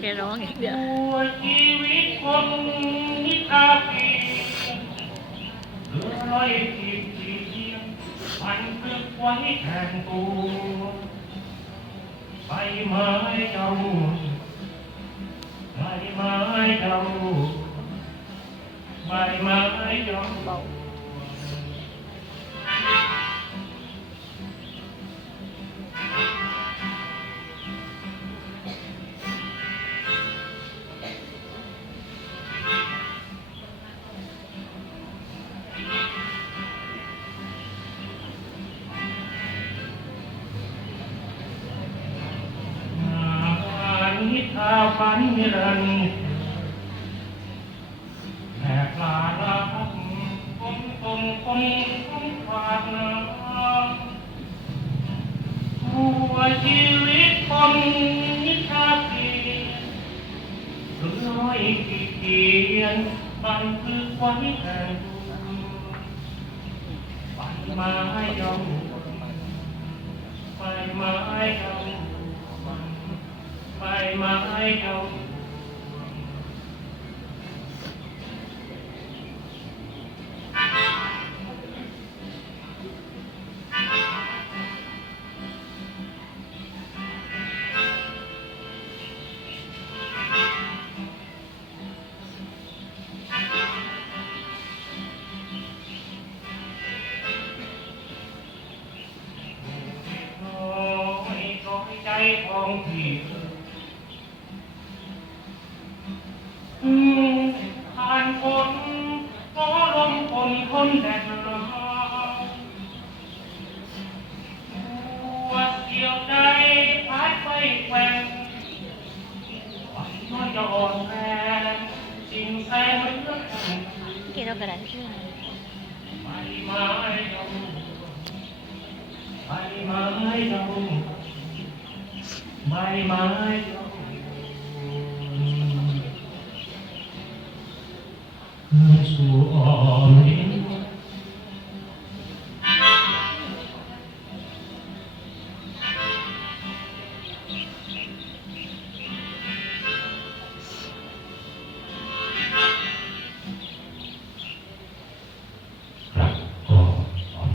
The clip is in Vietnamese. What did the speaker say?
แกร้องอย่างเดียว ตัวชีวิตคนนิทาปีเหลือร้อยสิบสี่เพียงพันเพื่อไว้แทนตัวใบไม้เจ้าใบไม้เจ้าใบไม้เจ้า ทาฝันนิรันดร์แหกลาลับคนตนคนคนฝากน้ำตัวชีวิตคนนิทาเพียนหรือน้อยกี่เพียนบันทึกไว้แทนตัวฝันไม้ยอมไปไม้ยอม ไปไม้เจ้า น้อยก้อยใจของพี่ Kể đâu cả đánh chưa Mãi mãi đâu Mãi mãi đâu Mãi mãi đâu Hương